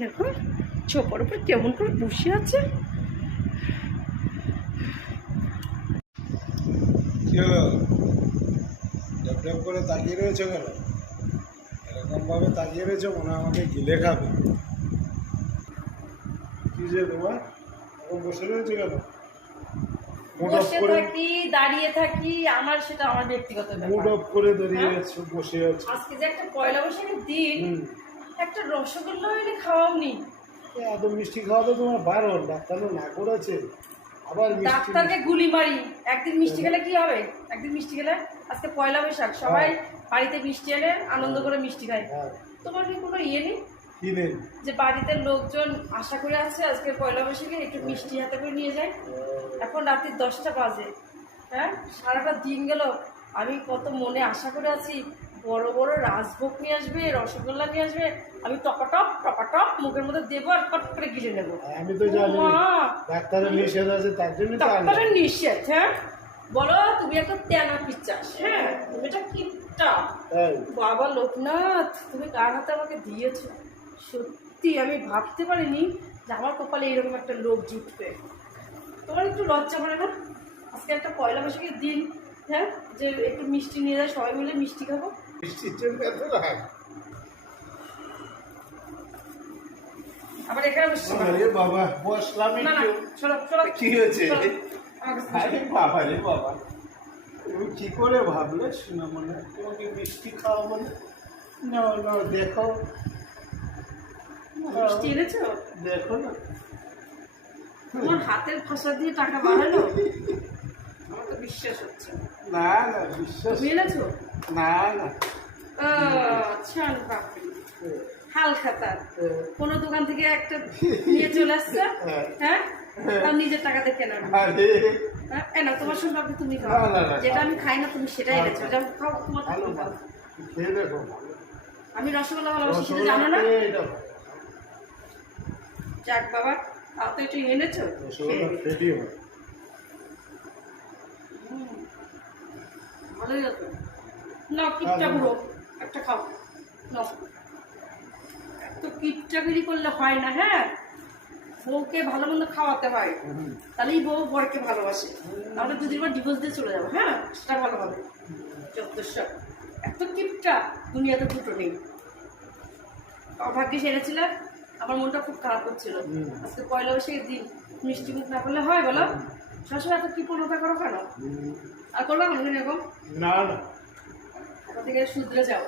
দেখো ছোপার উপর কেমন করে বসে আছে। কি হলো? ড্যাপ করে তাকিয়ে রয়েছে কেন? এরকম ভাবে তাকিয়ে রয়েছে মনে হয় আমাকে গিলে খাবে। কি যে তোমার এরকম বসে রয়েছে কেন? মুড অফ বসে করে থাকি দাঁড়িয়ে থাকি আমার সেটা আমার ব্যক্তিগত মুড ব্যাপার। অফ করে দাঁড়িয়ে হ্যাঁ? আছো, বসে আছো। আজকে যে একটা পয়লা বৈশাখের দিন, হুম। একটা রসগোল্লা এনে খাওয়াওনি। এত মিষ্টি খাওয়া তো তোমার বারণ, ডাক্তার না করেছে। আবার মিষ্টি ডাক্তারকে গুলি মারি। একদিন মিষ্টি খেলে কি হবে? একদিন মিষ্টি খেলে, আজকে পয়লা বৈশাখ, সবাই বাড়িতে মিষ্টি এনে আনন্দ করে মিষ্টি খায়। হ্যাঁ, তোমার কি কোনো ইয়ে নেই কি নেই? যে বাড়িতে লোকজন আশা করে আছে আজকে পয়লা বৈশাখে একটু মিষ্টি হাতে করে নিয়ে যায়? এখন রাত্রি 10টা বাজে। হ্যাঁ, সারাটা দিন গেল, আমি কত মনে আশা করে আছি বড় বড় রাজভোগ নিয়ে আসবে, রসগোল্লা নিয়ে আসবে, আমি টপাটপ মুখের মধ্যে দেবো আর কট করে গিলে নেবো। আমি তো জানি মা, ডাক্তারের নিষেধ আছে, তার জন্য তো আনলাম। ডাক্তারের নিষেধ? হ্যাঁ বলো, তুমি একটা তেনা পিচ্চাস। হ্যাঁ, তুমি এটা কিপটা। তাই? বাবা লোকনাথ, তুমি কার হাতে আমাকে দিয়েছো? সত্যি আমি ভাবতে পারিনি যে আমার কপালে এরকম একটা লোক জুটবে। তোমার একটু লজ্জা করে না? আজকে একটা পয়লা বৈশাখের দিন, হ্যাঁ, যে একটু মিষ্টি নিয়ে যায়, সবাই মিলে মিষ্টি খাবো। মিষ্টির জন্য এত রাগ? আবার এখানে বসছি না। আরে বাবা, বসলাম না না, একটু। সরো সরো। কি হয়েছে? সরো। আমার কাছে বসো। আরে বাবা রে বাবা, তুমি কি করে ভাবলে শোনা মনে তোমাকে মিষ্টি খাওয়াবো না? না না, দেখো মিষ্টি এনেছো? দেখো না। তোমার হাতের ভাষা দিয়ে টাকা বাড়ালো? আমার তো বিশ্বাস হচ্ছে না। না না, বিশ্বাস তুমি এনেছো? না না। ছান পাপড়ি, হালখাতা, কোনো দোকান থেকে একটা নিয়ে চলে আসছে। হ্যাঁ, তার নিজের টাকাতে কেনা না। আরে হ্যাঁ, এ না, তোমার সঙ্গে আপনি তুমি খাও। না, না, না, যেটা খাও। আমি খাই না তুমি সেটাই এনেছো। যেমন খাও, তোমার তো ভালো তুমি খাও। ভালো, খেয়ে দেখো। আমি রসগোল্লা ভালোবাসি, সেটা জানো না? খেয়ে এটা ভালো। যাক বাবা, তাও তো একটু এনেছো। রসগোল্লা ফেটি হয়। ভালোই হতো না। কিপটা বুড়ো, একটা খাও না। এত কিপটাগিরি করলে হয় না। হ্যাঁ, বউকে ভালো মন্দ খাওয়াতে হয়, তাহলেই বউ বরকে ভালোবাসে। তাহলে দুদিন পর ডিভোর্স দিয়ে চলে যাবো। হ্যাঁ, সেটা ভালো হবে। চত্বর এত কিপটা দুনিয়াতে দুটো নেই। ভাগ্যে সেরেছিল, আমার মনটা খুব খারাপ করছিল। আজকে পয়লা বৈশাখের দিন, মিষ্টি মুখ না করলে হয় বলো? সবসময় এত কৃপণতা করো কেন? আর করলাম না এরকম? না না। এখন থেকে শুধরে যাও।